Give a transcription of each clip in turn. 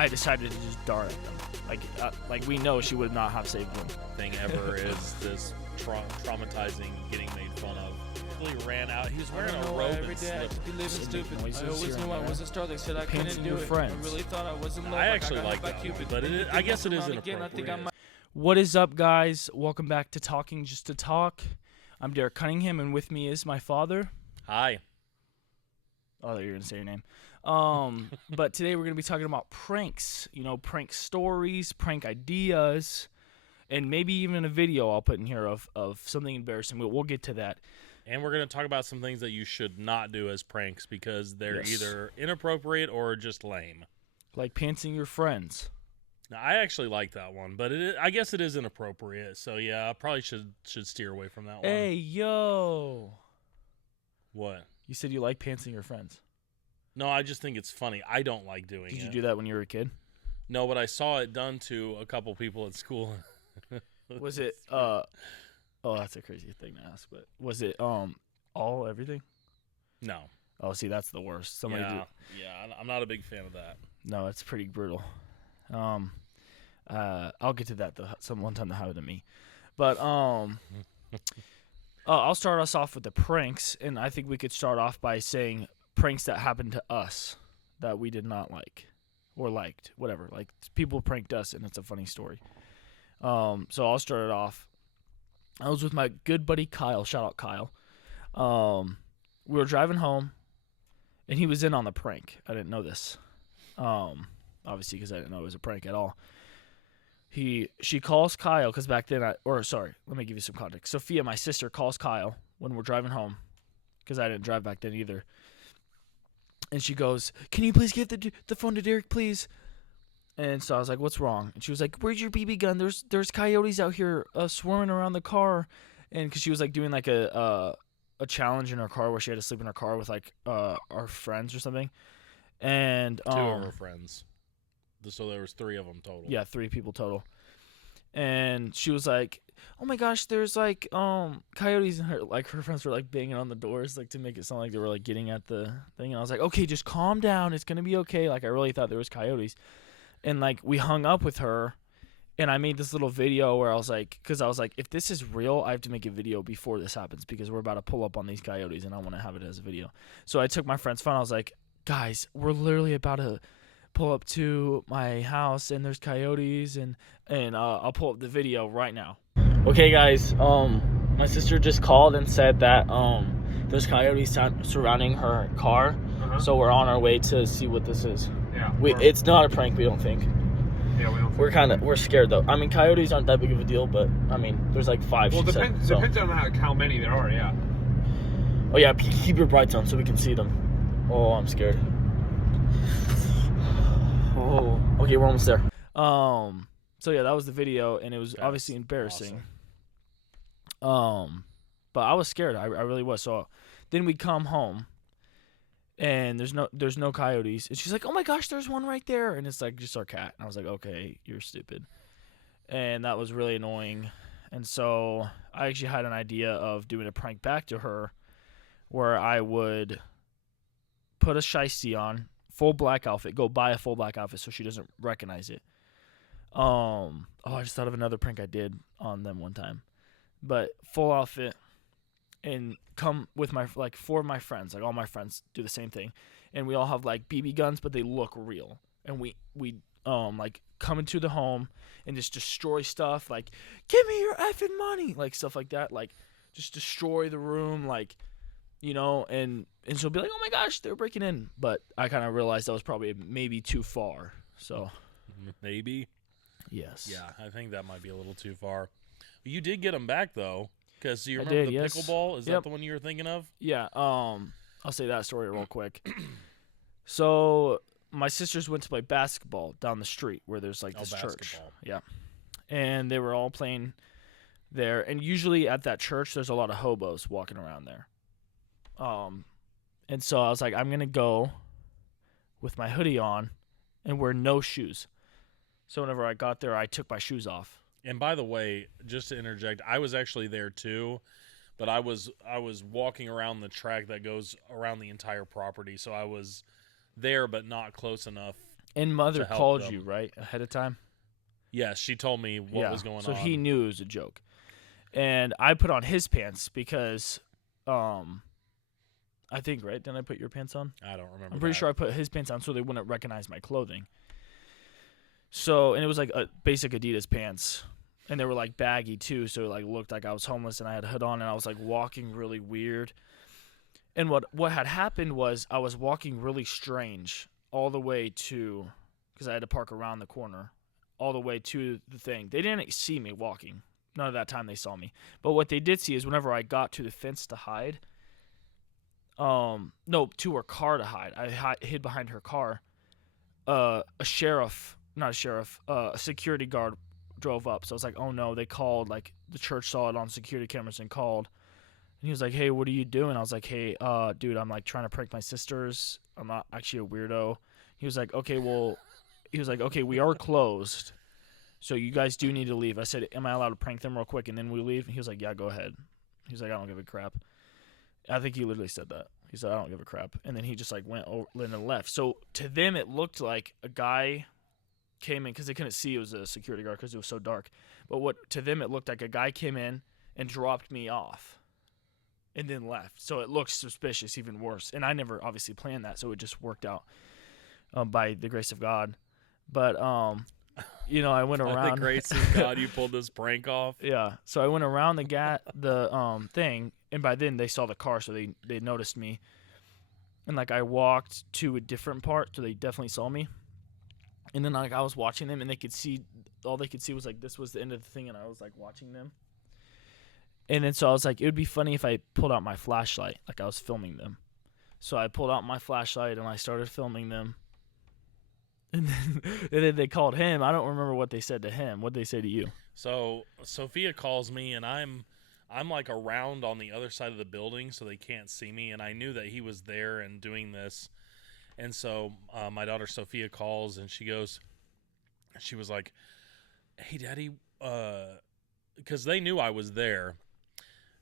I decided to just dart at them. Like we know she would not have saved them. Thing ever is this traumatizing getting made fun of. He ran out. He was wearing a robe every and day I slippers. could be living Just stupid. make noises I always here knew and I there. was a star. They said I Painting couldn't your do it. friends. I really thought I was in love. I actually got like hit by that Cupid. one, but I guess it is Around again, I think I inappropriate. might. What is up, guys? Welcome back to Talking Just to Talk. I'm Derek Cunningham, and with me is my father. Hi. Oh, I thought you were gonna say your name. But today we're gonna be talking about pranks. You know, prank stories, prank ideas, and maybe even a video I'll put in here of something embarrassing. We'll get to that. And we're going to talk about some things that you should not do as pranks because they're Yes. either inappropriate or just lame. Like pantsing your friends. Now, I actually like that one, but I guess it is inappropriate. So yeah, I probably should steer away from that one. Hey, yo. What? You said you like pantsing your friends. No, I just think it's funny. I don't like doing it. Did you do that when you were a kid? No, but I saw it done to a couple people at school. Was it oh, that's a crazy thing to ask, but was it all everything? No. Oh, see, that's the worst. Somebody Yeah, I'm not a big fan of that. No, it's pretty brutal. I'll get to that one time that happened to me. But I'll start us off with the pranks, and I think we could start off by saying pranks that happened to us that we did not like or liked, whatever. Like people pranked us, and it's a funny story. So I'll start it off. I was with my good buddy Kyle. Shout out Kyle. We were driving home, and he was in on the prank. I didn't know this. Obviously, because I didn't know it was a prank at all. She calls Kyle because back then let me give you some context. Sophia, my sister, calls Kyle when we're driving home because I didn't drive back then either. And she goes, "Can you please give the phone to Derek, please?" And so I was like, "What's wrong?" And she was like, "Where's your BB gun? There's coyotes out here swarming around the car." And because she was like doing like a challenge in her car where she had to sleep in her car with like our friends or something. And Two of her friends. So there was 3 of them total. Yeah, 3 people total. And she was like, "Oh my gosh, there's like coyotes," and her friends were like banging on the doors like to make it sound like they were like getting at the thing. And I was like, "Okay, just calm down. It's gonna be okay." Like I really thought there was coyotes. And like we hung up with her, and I made this little video where I was like, if this is real, I have to make a video before this happens because we're about to pull up on these coyotes, and I want to have it as a video. So I took my friend's phone. I was like, "Guys, we're literally about to pull up to my house, and there's coyotes, and I'll pull up the video right now." Okay, guys. My sister just called and said that there's coyotes surrounding her car, so we're on our way to see what this is. Yeah. It's not a prank, we don't think. Yeah, we don't. Think We're scared though. I mean, coyotes aren't that big of a deal, but I mean, there's like 5. Well, she said, so. depends on how many there are. Yeah. Oh yeah, keep your brights on so we can see them. Oh, I'm scared. Oh, okay, we're almost there. So yeah, that was the video, and it was That's obviously embarrassing. But I was scared. I really was. So then we come home, and there's no coyotes, and she's like, "Oh my gosh, there's one right there," and it's like just our cat. And I was like, "Okay, you're stupid," and that was really annoying. And so I actually had an idea of doing a prank back to her, where I would put a shiesty on, full black outfit, go buy a full black outfit so she doesn't recognize it. I just thought of another prank I did on them one time. But full outfit, and come with my 4 of my friends, like all my friends do the same thing, and we all have like BB guns, but they look real, and we like come into the home and just destroy stuff, like "Give me your effing money," like stuff like that, like just destroy the room, like, you know, and she'll be like, "Oh my gosh, they're breaking in," but I kind of realized that was probably maybe too far, so Maybe. yes. Yeah, I think that might be a little too far. You did get them back though, because you I remember did, the yes. pickleball? Is Yep. that the one you were thinking of? Yeah, I'll say that story real quick. So my sisters went to play basketball down the street where there's like this church. Basketball. Yeah. And they were all playing there. And usually at that church, there's a lot of hobos walking around there. And so I was like, I'm going to go with my hoodie on and wear no shoes. So whenever I got there, I took my shoes off. And by the way, just to interject, I was actually there too, but I was walking around the track that goes around the entire property, so I was there but not close enough And mother to help called them. you, right, ahead of time? Yes, she told me what was going so on. he knew it was a joke. And I put on his pants because, I think, right? Didn't I put your pants on? I don't remember. I'm pretty sure I put his pants on so they wouldn't recognize my clothing. So, and it was like a basic Adidas pants. And they were like baggy too, so it like looked like I was homeless and I had a hood on and I was like walking really weird. And what had happened was I was walking really strange all the way to, because I had to park around the corner, all the way to the thing. They didn't see me walking. None of that time they saw me. But what they did see is whenever I got to the fence to hide, no, to her car to hide. I hid behind her car. A security guard drove up. So I was like, oh no, they called. Like the church saw it on security cameras and called. And he was like, hey, what are you doing? I was like, hey, dude, I'm like trying to prank my sisters. I'm not actually a weirdo. He was like, okay, we are closed. So you guys do need to leave. I said, am I allowed to prank them real quick and then we leave? And he was like, yeah, go ahead. He was like, I don't give a crap. I think he literally said that. He said, I don't give a crap. And then he just like went over and left. So to them, it looked like a guy came in because they couldn't see it was a security guard because it was so dark. But to them, it looked like a guy came in and dropped me off and then left. So it looked suspicious, even worse. And I never obviously planned that. So it just worked out by the grace of God. But, I went around. By the grace of God, you pulled this prank off. Yeah. So I went around the thing, and by then they saw the car, so they noticed me. And like I walked to a different part, so they definitely saw me. And then like I was watching them, and all they could see was like this was the end of the thing, and I was like watching them. And then so I was like, it would be funny if I pulled out my flashlight, like I was filming them. So I pulled out my flashlight and I started filming them. And then they called him. I don't remember what they said to him. What did they say to you? So Sophia calls me, and I'm like around on the other side of the building, so they can't see me. And I knew that he was there and doing this. And so my daughter Sophia calls, and she was like, "Hey, Daddy," because they knew I was there.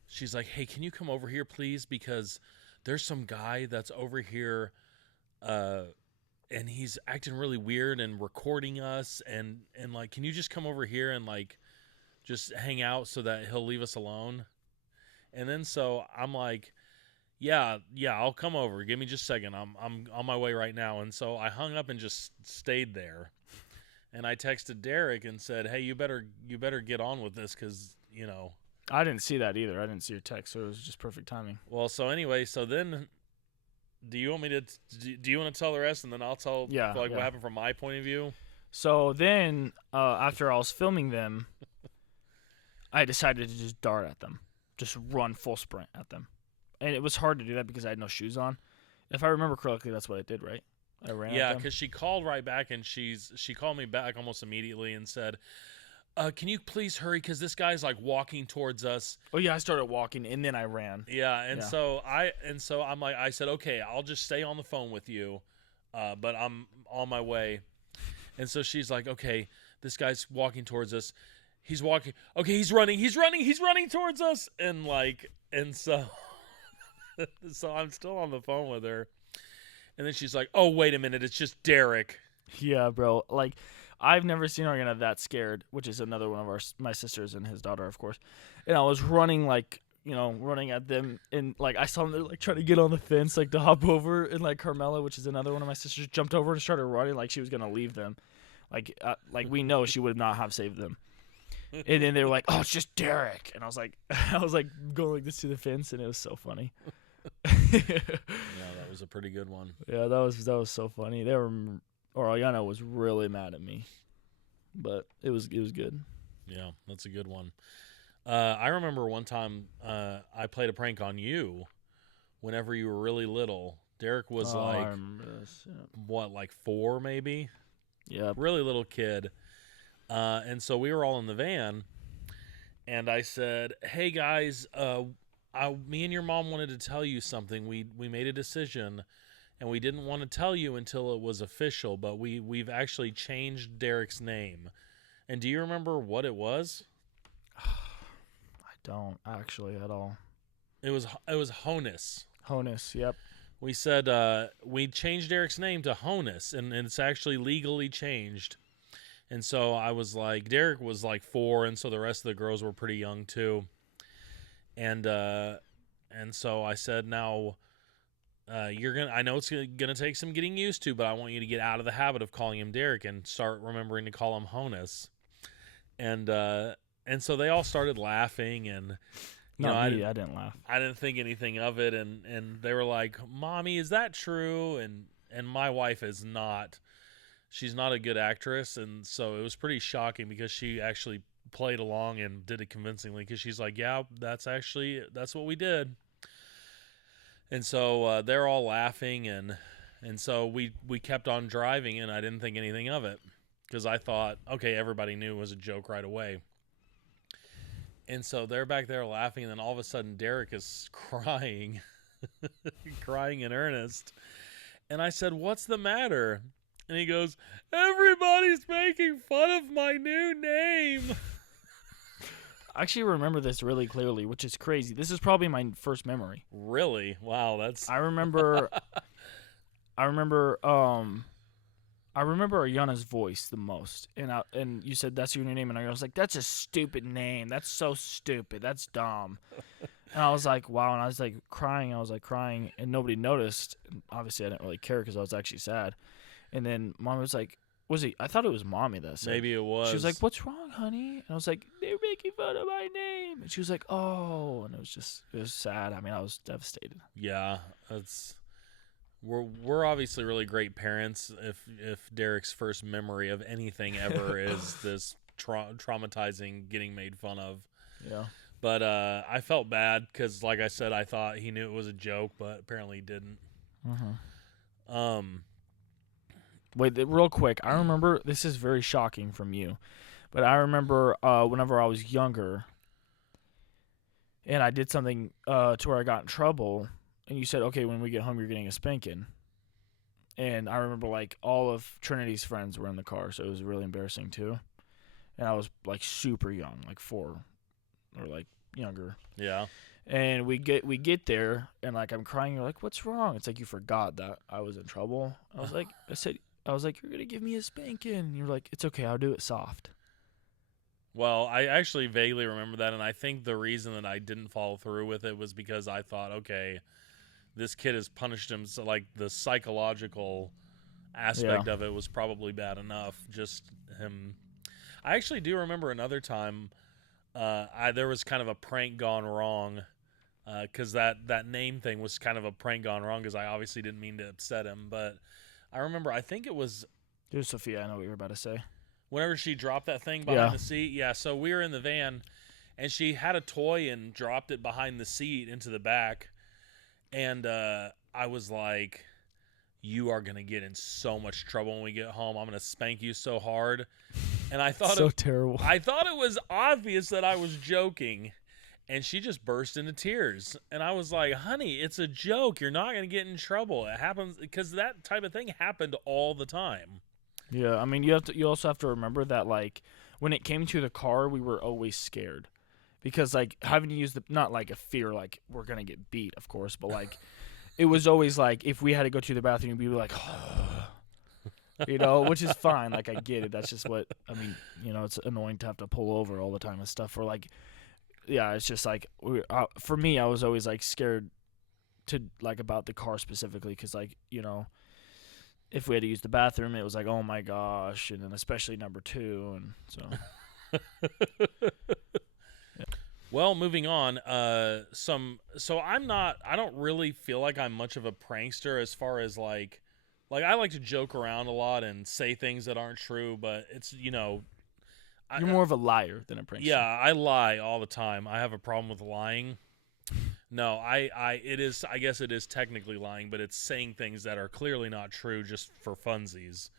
She's like, "Hey, can you come over here, please? Because there's some guy that's over here." And he's acting really weird and recording us and like, can you just come over here and like just hang out so that he'll leave us alone? And then so I'm like, yeah, I'll come over. Give me just a second. I'm on my way right now. And so I hung up and just stayed there. And I texted Derek and said, hey, you better get on with this because, I didn't see that either. I didn't see your text, so it was just perfect timing. Well, so anyway, so then do you want to tell the rest, and then I'll tell what happened from my point of view? So then, after I was filming them, I decided to just dart at them, just run full sprint at them, and it was hard to do that because I had no shoes on. If I remember correctly, that's what I did, right? I ran. Yeah, because she called right back, and she called me back almost immediately and said, can you please hurry? Because this guy's like walking towards us. Oh yeah, I started walking and then I ran. Yeah, and so I'm like, I said, okay, I'll just stay on the phone with you, but I'm on my way. And so she's like, okay, this guy's walking towards us. He's walking. Okay, he's running towards us. And so so I'm still on the phone with her. And then she's like, oh, wait a minute, it's just Derek. Yeah, bro. Like, I've never seen Ariana that scared, which is another one of my sisters and his daughter, of course. And I was running, like, running at them. And, like, I saw them, like, trying to get on the fence, like, to hop over. And, like, Carmela, which is another one of my sisters, jumped over and started running like she was going to leave them. Like we know she would not have saved them. And then they were like, oh, it's just Derek. And I was like going like this to the fence, and it was so funny. Yeah, that was a pretty good one. Yeah, that was so funny. Ariana was really mad at me, but it was good. Yeah, that's a good one. I remember one time I played a prank on you whenever you were really little. Derek was I remember this. Yeah. What, like 4 maybe? Yeah. Really little kid. And so we were all in the van, and I said, hey guys, me and your mom wanted to tell you something. We made a decision, and we didn't want to tell you until it was official, but we've actually changed Derek's name. And do you remember what it was? I don't actually at all. It was Honus. Honus, yep. We said we changed Derek's name to Honus, and it's actually legally changed. And so I was like, Derek was like 4, and so the rest of the girls were pretty young too. And so I said, now you're gonna. I know it's gonna take some getting used to, but I want you to get out of the habit of calling him Derek and start remembering to call him Honus. And so they all started laughing, and I didn't laugh. I didn't think anything of it, and they were like, "Mommy, is that true?" And my wife is not. She's not a good actress, and so it was pretty shocking because she actually played along and did it convincingly, because she's like, "Yeah, that's what we did." And so they're all laughing, and so we kept on driving, and I didn't think anything of it because I thought, okay, everybody knew it was a joke right away. And so they're back there laughing, and then all of a sudden Derek is crying, crying in earnest. And I said, "What's the matter?" And he goes, "Everybody's making fun of my new name." I actually remember this really clearly, which is crazy. This is probably my first memory. Really? Wow, that's... I remember Ariana's voice the most, and you said that's your new name, and I was like, that's a stupid name. That's so stupid. That's dumb. And I was like, wow. And I was like crying. And nobody noticed. And obviously, I didn't really care because I was actually sad. And then Mom was like, I thought it was Mommy that said. Maybe it was. She was like, "What's wrong, honey?" And I was like, "They're making fun of my name." And she was like, "Oh," and it was sad. I mean, I was devastated. Yeah, we're obviously really great parents. If Derek's first memory of anything ever is this traumatizing getting made fun of. Yeah. But I felt bad because, like I said, I thought he knew it was a joke, but apparently he didn't. Wait, real quick. I remember, this is very shocking from you, but I remember whenever I was younger and I did something to where I got in trouble, and you said, "Okay, when we get home, you're getting a spanking." And I remember, like, all of Trinity's friends were in the car, so it was really embarrassing too. And I was, like, super young, like 4 or, like, younger. Yeah. And we get there, and, like, I'm crying. You're like, "What's wrong?" It's like you forgot that I was in trouble. I was like, "You're going to give me a spanking." And you're like, "It's okay, I'll do it soft." Well, I actually vaguely remember that, and I think the reason that I didn't follow through with it was because I thought, okay, this kid has punished him, so, like, the psychological aspect of it was probably bad enough. Just him. I actually do remember another time there was kind of a prank gone wrong, because that name thing was kind of a prank gone wrong, because I obviously didn't mean to upset him, but I remember, I think it was... Dude, Sophia, I know what you're about to say. Whenever she dropped that thing behind the seat. Yeah, so we were in the van, and she had a toy and dropped it behind the seat into the back. And I was like, "You are going to get in so much trouble when we get home. I'm going to spank you so hard." And I thought terrible. I thought it was obvious that I was joking. And she just burst into tears. And I was like, "Honey, it's a joke. You're not going to get in trouble." It happens because that type of thing happened all the time. Yeah, I mean, you also have to remember that, like, when it came to the car, we were always scared. Because, like, having to use not like a fear, like, we're going to get beat, of course, but, like, it was always like, if we had to go to the bathroom, we'd be like, which is fine. Like, I get it. That's just what, I mean, it's annoying to have to pull over all the time and stuff. Or, like, yeah, it's just like, for me, I was always, like, scared to, like, about the car specifically because, like, if we had to use the bathroom, it was like, oh my gosh, and then especially number 2, and so. Yeah. Well, moving on. So I don't really feel like I'm much of a prankster as far as like I like to joke around a lot and say things that aren't true, but it's you're more of a liar than a prankster. Yeah, I lie all the time. I have a problem with lying. No, I guess it is technically lying, but it's saying things that are clearly not true just for funsies.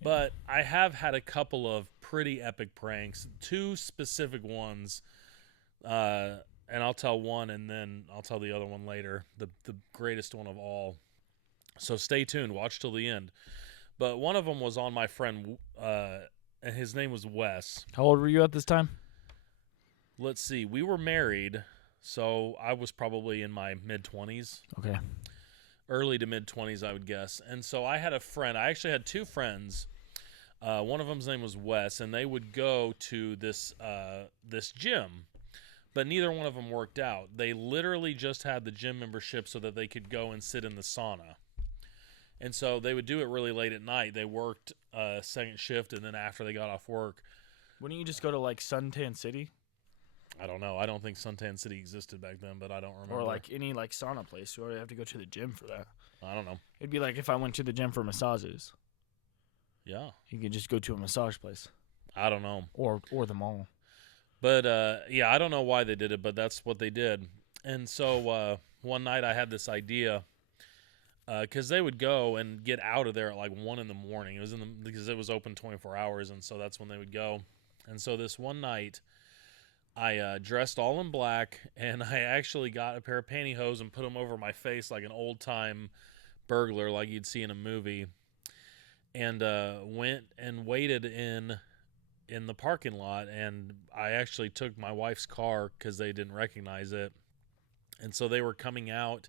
Yeah. But I have had a couple of pretty epic pranks, 2 specific ones, and I'll tell one and then I'll tell the other one later, the greatest one of all. So stay tuned, watch till the end. But one of them was on my friend, and his name was Wes. How old were you at this time? Let's see, we were married. So I was probably in my mid-20s. Okay. early to mid 20s, I would guess. And so I had a friend. I actually had two friends. One of them's name was Wes, and they would go to this gym, but neither one of them worked out. They literally just had the gym membership so that they could go and sit in the sauna. And so they would do it really late at night. They worked second shift, and then after they got off work. Wouldn't you just go to like Suntan City? I don't know. I don't think Suntan City existed back then, but I don't remember. Or like any like sauna place. You already have to go to the gym for that. I don't know. It'd be like if I went to the gym for massages. Yeah. You could just go to a massage place. I don't know. Or the mall. But, yeah, I don't know why they did it, but that's what they did. And so one night I had this idea because they would go and get out of there at like 1 in the morning. It was because it was open 24 hours, and so that's when they would go. And so this one night I dressed all in black, and I actually got a pair of pantyhose and put them over my face like an old-time burglar like you'd see in a movie. And went and waited in the parking lot, and I actually took my wife's car because they didn't recognize it. And so they were coming out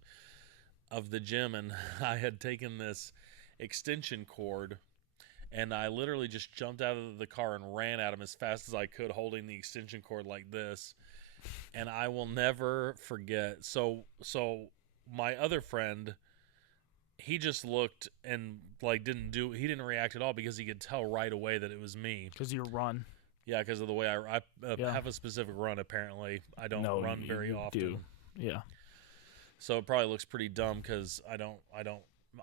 of the gym, and I had taken this extension cord, and I literally just jumped out of the car and ran at him as fast as I could, holding the extension cord like this. And I will never forget. So my other friend, he just looked and like he didn't react at all because he could tell right away that it was me. Because you run. Yeah, because of the way I have a specific run. Apparently, I don't run very often. Do. Yeah. So it probably looks pretty dumb because I don't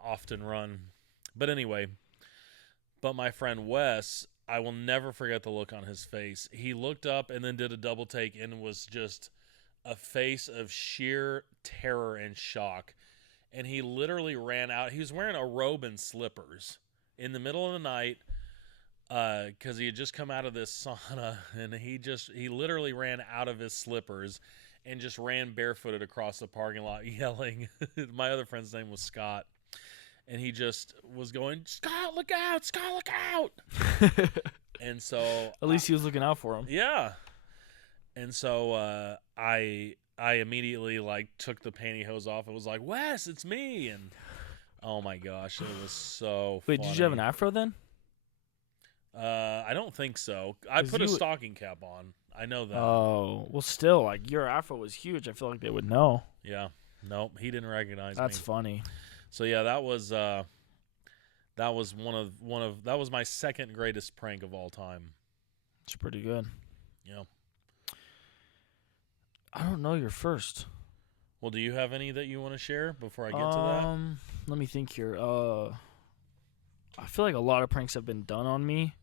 often run. But anyway, but my friend Wes, I will never forget the look on his face. He looked up and then did a double take and was just a face of sheer terror and shock. And he literally ran out. He was wearing a robe and slippers in the middle of the night because he had just come out of this sauna. And he literally ran out of his slippers and just ran barefooted across the parking lot yelling. My other friend's name was Scott. And he just was going, "Scott, look out! Scott, look out!" And so at least he was looking out for him. Yeah. And so I immediately like took the pantyhose off. It was like, "Wes, it's me!" And oh my gosh, it was so. Wait, funny. did you have an afro then? I don't think so. I put a stocking cap on. I know that. Oh, well, still, like your afro was huge. I feel like they would know. Yeah. Nope, he didn't recognize me. That's funny. So yeah, that was my second greatest prank of all time. It's pretty good. Yeah. I don't know your first. Well, do you have any that you want to share before I get to that? Let me think here. I feel like a lot of pranks have been done on me.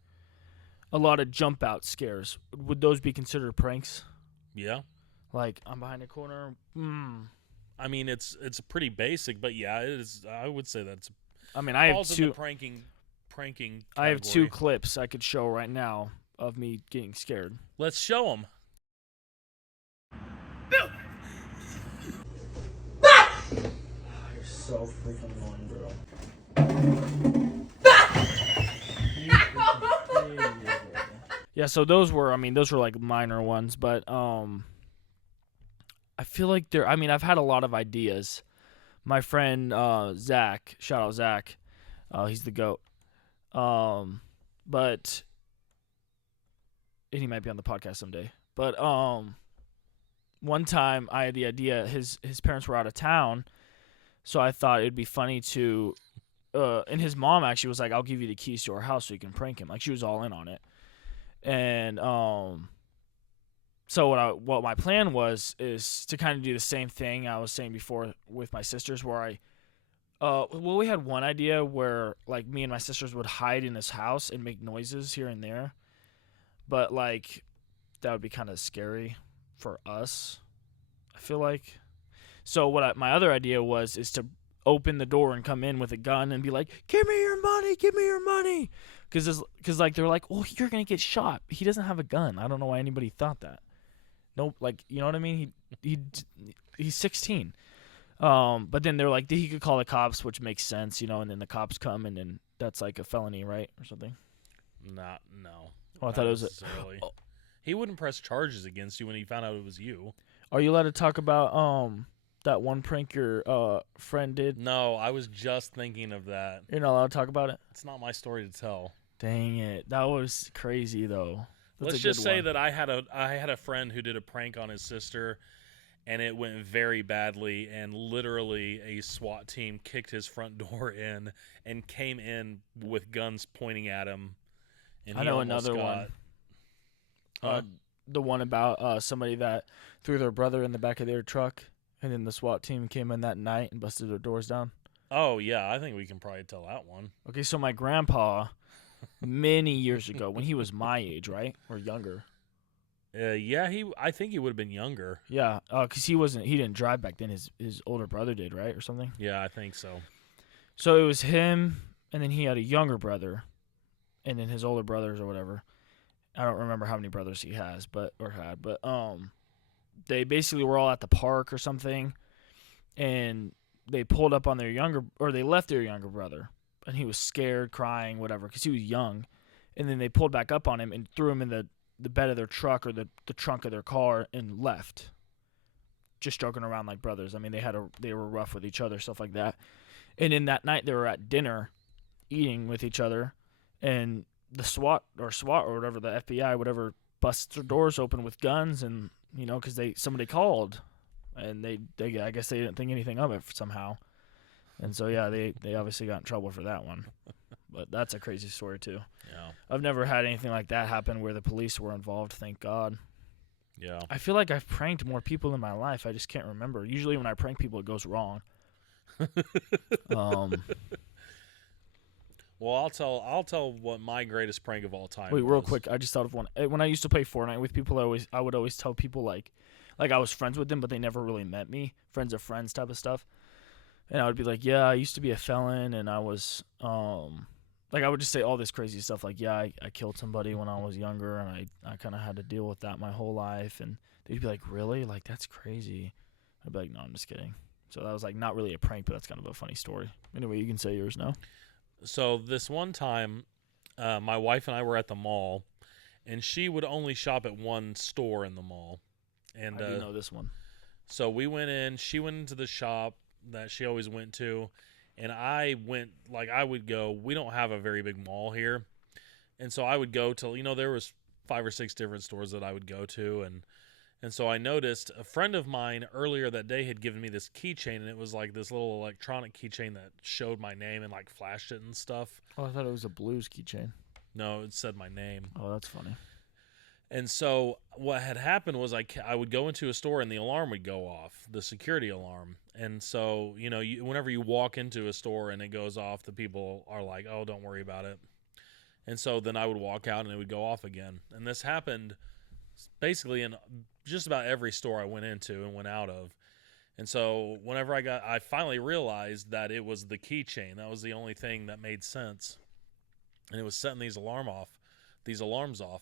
A lot of jump out scares. Would those be considered pranks? Yeah. Like I'm behind a corner. I mean, it's pretty basic, but yeah, it is. I would say that's. I mean, I have two pranking. I have two clips I could show right now of me getting scared. Let's show them. You're so freaking annoying, bro. Yeah, so those were like minor ones, but I feel like I've had a lot of ideas. My friend Zach, shout out Zach, he's the GOAT. But and he might be on the podcast someday. But one time I had the idea, his parents were out of town, so I thought it'd be funny to and his mom actually was like, "I'll give you the keys to our house so you can prank him." Like she was all in on it. And so what my plan is to kind of do the same thing I was saying before with my sisters, where we had one idea where like me and my sisters would hide in his house and make noises here and there, but like that would be kind of scary for us, I feel like. So my other idea is to open the door and come in with a gun and be like, "Give me your money, give me your money." Because like they're like, "Oh, you're gonna get shot." He doesn't have a gun. I don't know why anybody thought that. Nope, like you know what I mean. He's 16. But then they're like, he could call the cops, which makes sense, you know. And then the cops come, and then that's like a felony, right, or something. No. Oh, I thought it was He wouldn't press charges against you when he found out it was you. Are you allowed to talk about That one prank your friend did. No, I was just thinking of that. You're not allowed to talk about it? It's not my story to tell. Dang it. That was crazy, though. That's Let's a good just say one. that I had a friend who did a prank on his sister, and it went very badly, and literally a SWAT team kicked his front door in and came in with guns pointing at him. And I he know almost another got, one. Huh? The one about somebody that threw their brother in the back of their truck, and then the SWAT team came in that night and busted their doors down. Oh, yeah, I think we can probably tell that one. Okay, so my grandpa, many years ago, when he was my age, right? Or younger. Yeah, I think he would have been younger. Yeah, because he didn't drive back then. His older brother did, right? Or something. Yeah, I think so. So it was him, and then he had a younger brother, and then his older brothers or whatever. I don't remember how many brothers he has, but they basically were all at the park or something, and they pulled up on they left their younger brother, and he was scared, crying, whatever, because he was young, and then they pulled back up on him and threw him in the bed of their truck or the trunk of their car and left, just joking around like brothers. I mean, they were rough with each other, stuff like that. And in that night, they were at dinner, eating with each other, and the SWAT or whatever, the FBI, whatever, busts their doors open with guns, and because somebody called, and they I guess they didn't think anything of it somehow, and so yeah, they obviously got in trouble for that one. But that's a crazy story too. Yeah. I've never had anything like that happen where the police were involved, thank God. Yeah. I feel like I've pranked more people in my life. I just can't remember. Usually when I prank people, it goes wrong. Well, I'll tell what my greatest prank of all time Wait, was. real quick. I just thought of one. When I used to play Fortnite with people, I would always tell people like I was friends with them, but they never really met me. Friends of friends type of stuff. And I would be like, yeah, I used to be a felon, and I was I would just say all this crazy stuff like, yeah, I killed somebody when I was younger, and I kind of had to deal with that my whole life. And they'd be like, really? Like, that's crazy. I'd be like, no, I'm just kidding. So that was like not really a prank, but that's kind of a funny story. Anyway, you can say yours now. So this one time, my wife and I were at the mall, and she would only shop at one store in the mall. And I do know this one. So we went in. She went into the shop that she always went to, and I went, I would go. We don't have a very big mall here, and so I would go to, there was 5 or 6 different stores that I would go to, and so I noticed a friend of mine earlier that day had given me this keychain, and it was like this little electronic keychain that showed my name and flashed it and stuff. Oh, I thought it was a blues keychain. No, it said my name. Oh, that's funny. And so what had happened was I would go into a store and the alarm would go off, the security alarm. And so, whenever you walk into a store and it goes off, the people are like, oh, don't worry about it. And so then I would walk out and it would go off again. And this happened basically in just about every store I went into and went out of. And so whenever I finally realized that it was the keychain. That was the only thing that made sense. And it was setting these alarms off.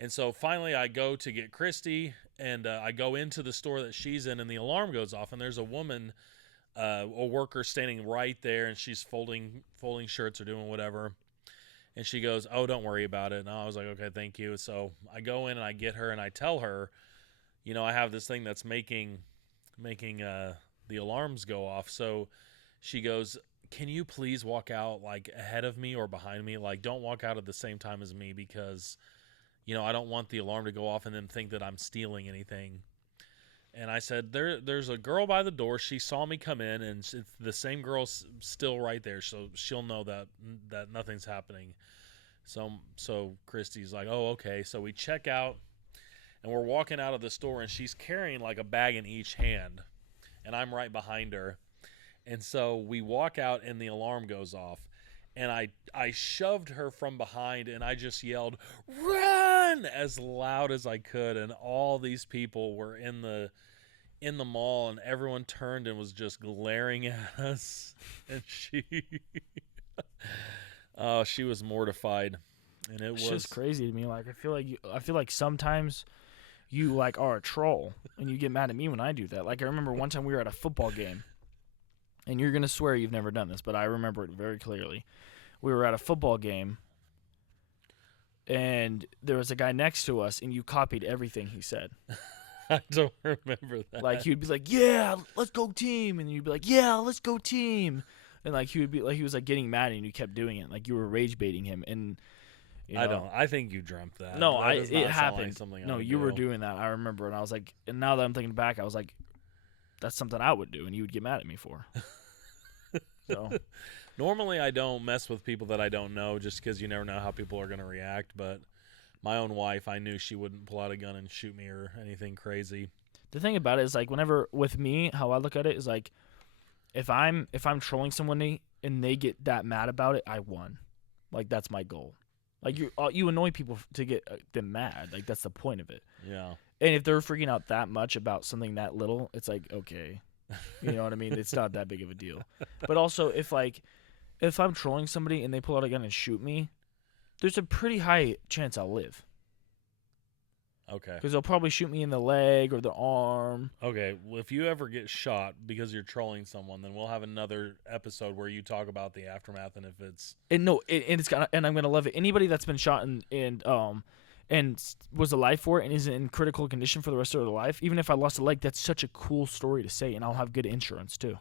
And so finally I go to get Christy, and I go into the store that she's in, and the alarm goes off, and there's a woman, a worker standing right there, and she's folding shirts or doing whatever. And she goes, oh, don't worry about it. And I was like, okay, thank you. So I go in and I get her and I tell her, I have this thing that's making the alarms go off. So she goes, can you please walk out ahead of me or behind me? Don't walk out at the same time as me, because I don't want the alarm to go off and then think that I'm stealing anything. And I said, there's a girl by the door. She saw me come in, and it's the same girl's still right there, so she'll know that nothing's happening. So Christy's like, oh, okay. So we check out, and we're walking out of the store, and she's carrying a bag in each hand, and I'm right behind her. And so we walk out, and the alarm goes off. And I shoved her from behind, and I just yelled, run, as loud as I could. And all these people were in the mall, and everyone turned and was just glaring at us. And she was mortified. And It's just crazy to me. I feel like sometimes you are a troll, and you get mad at me when I do that. I remember one time we were at a football game. And you're going to swear you've never done this, but I remember it very clearly. We were at a football game, and there was a guy next to us, and you copied everything he said. I don't remember that. Like he would be like, "Yeah, let's go team," and you'd be like, "Yeah, let's go team," and like he would be like he was like getting mad and you kept doing it, like you were rage baiting him, and you know, I don't. I think you dreamt that. No, That does not it sound happened. Like something I No, would you were do. doing that. I remember, and I was like, and now that I'm thinking back, I was like, that's something I would do, and you would get mad at me for. So Normally, I don't mess with people that I don't know, just because you never know how people are going to react. But my own wife, I knew she wouldn't pull out a gun and shoot me or anything crazy. the thing about it is like whenever with me, how I look at it is like, if I'm trolling someone and they get that mad about it, I won. Like that's my goal. Like you annoy people to get them mad. Like that's the point of it. Yeah. And if they're freaking out that much about something that little, it's like, okay, you know what I mean? It's not that big of a deal. But also, if I'm trolling somebody and they pull out a gun and shoot me, there's a pretty high chance I'll live. Okay. Because they'll probably shoot me in the leg or the arm. Okay. Well, if you ever get shot because you're trolling someone, then we'll have another episode where you talk about the aftermath and if it's. And no, and I'm gonna love it. Anybody that's been shot and was alive for it and is in critical condition for the rest of their life, even if I lost a leg, that's such a cool story to say, and I'll have good insurance too.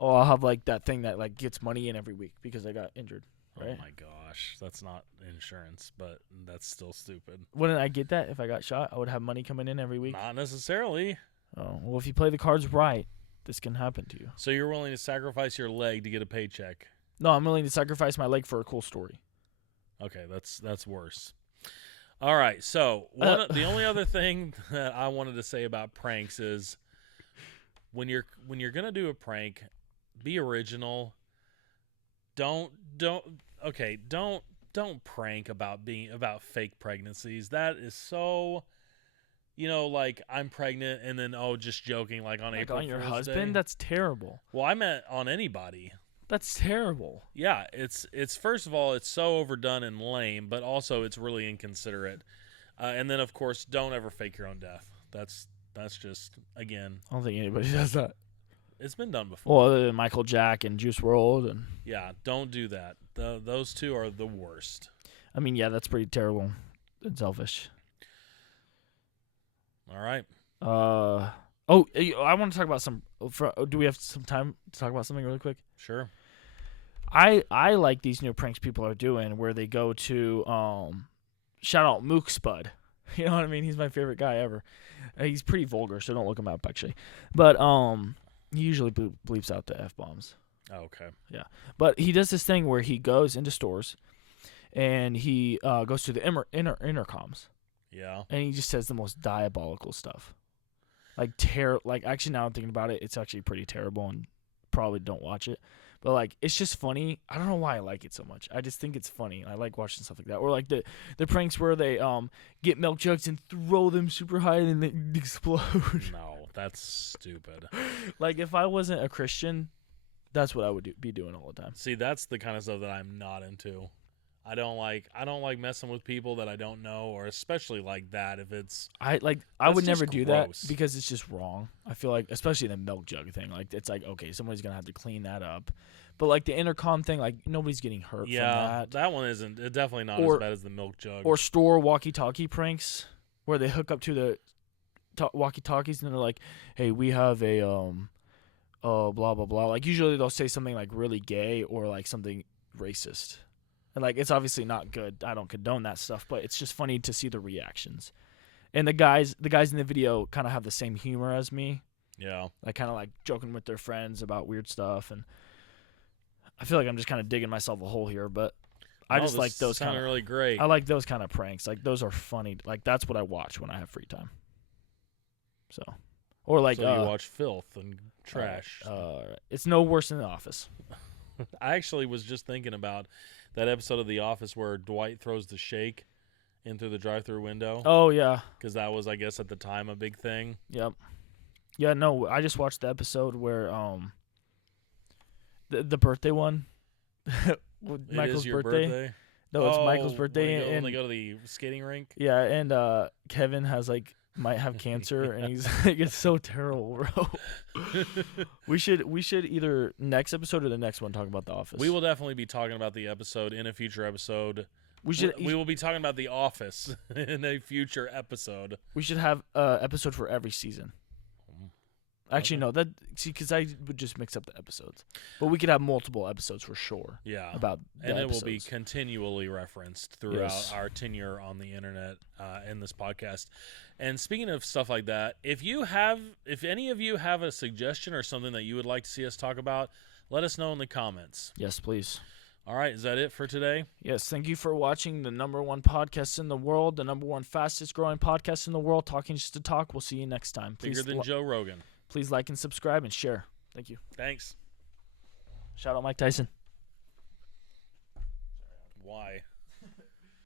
Oh, I'll have like that thing that like gets money in every week because I got injured. Right? Oh my gosh, that's not insurance, but that's still stupid. Wouldn't I get that if I got shot? I would have money coming in every week. Not necessarily. Oh, well, if you play the cards right, this can happen to you. So you're willing to sacrifice your leg to get a paycheck? No, I'm willing to sacrifice my leg for a cool story. Okay, that's worse. All right, so the only other thing that I wanted to say about pranks is when you're gonna do a prank, be original. Don't prank about fake pregnancies. That is so, like I'm pregnant and then just joking like on Like April on your Fool's husband? Day. That's terrible. Well, I meant on anybody. That's terrible. Yeah, it's first of all, it's so overdone and lame, but also it's really inconsiderate. And then of course, don't ever fake your own death. That's just, again, I don't think anybody does that. it's been done before. Well, other than Michael Jack and Juice WRLD, and Yeah, don't do that. Those two are the worst. I mean, yeah, that's pretty terrible and selfish. All right. I want to talk about some. Do we have some time to talk about something really quick? Sure. I like these new pranks people are doing where they go to shout out Mook Spud. You know what I mean? He's my favorite guy ever. He's pretty vulgar, so don't look him up actually. But he usually bleeps out the F-bombs. Oh, okay. But he does this thing where he goes into stores and he goes to the intercoms Yeah. and he just says the most diabolical stuff. Like actually now I'm thinking about it, it's actually pretty terrible and probably don't watch it. But like it's just funny. I don't know why I like it so much. I just think it's funny. I like watching stuff like that. Or like the pranks where they get milk jugs and throw them super high and they explode. No, that's stupid. Like if I wasn't a Christian, that's what I would be doing all the time. See, that's the kind of stuff that I'm not into. I don't like messing with people that I don't know, or especially like that. If it's I would That's never just do gross. that because it's just wrong. I feel like, especially the milk jug thing, like it's like, okay, somebody's gonna have to clean that up. But like the intercom thing, like nobody's getting hurt yeah, from that. one isn't definitely not Or- as bad as the milk jug. Or store walkie-talkie pranks where they hook up to the walkie-talkies and they're like, hey, we have a blah blah blah. Like usually they'll say something like really gay or like something racist. And like it's obviously not good. I don't condone that stuff, but it's just funny to see the reactions. And the guys in the video kind of have the same humor as me. yeah. Like kind of like joking with their friends about weird stuff, and I feel like I'm just kind of digging myself a hole here, but I No, just like this those sound kind of really great. I like those kind of pranks. Like those are funny. Like that's what I watch when I have free time. So, or like so you watch filth and trash. it's no worse than The Office. I actually was just thinking about that episode of The Office where Dwight throws the shake in through the drive-through window, Oh yeah, because that was, I guess, at the time a big thing. yep, yeah. No, I just watched the episode where the birthday one. With It Michael's is your birthday. No, it's Michael's Oh, birthday, when and they go to the skating rink. yeah, and Kevin might have cancer, and he's like, it's so terrible, bro. we should either next episode or the next one talk about The Office. We will definitely be talking about the episode in a future episode. We will be talking about The Office in a future episode. We should have an episode for every season. Actually, no. Because I would just mix up the episodes. But we could have multiple episodes for sure. Yeah. About the and it episodes. will be continually referenced throughout our tenure on the internet in this podcast. And speaking of stuff like that, if any of you have a suggestion or something that you would like to see us talk about, let us know in the comments. Yes, please. All right, is that it for today? Yes, thank you for watching the #1 podcast in the world, the #1 fastest growing podcast in the world, Talking Just to Talk. We'll see you next time. Bigger than Joe Rogan. Please like and subscribe and share. Thank you. Thanks. Shout out Mike Tyson. Why?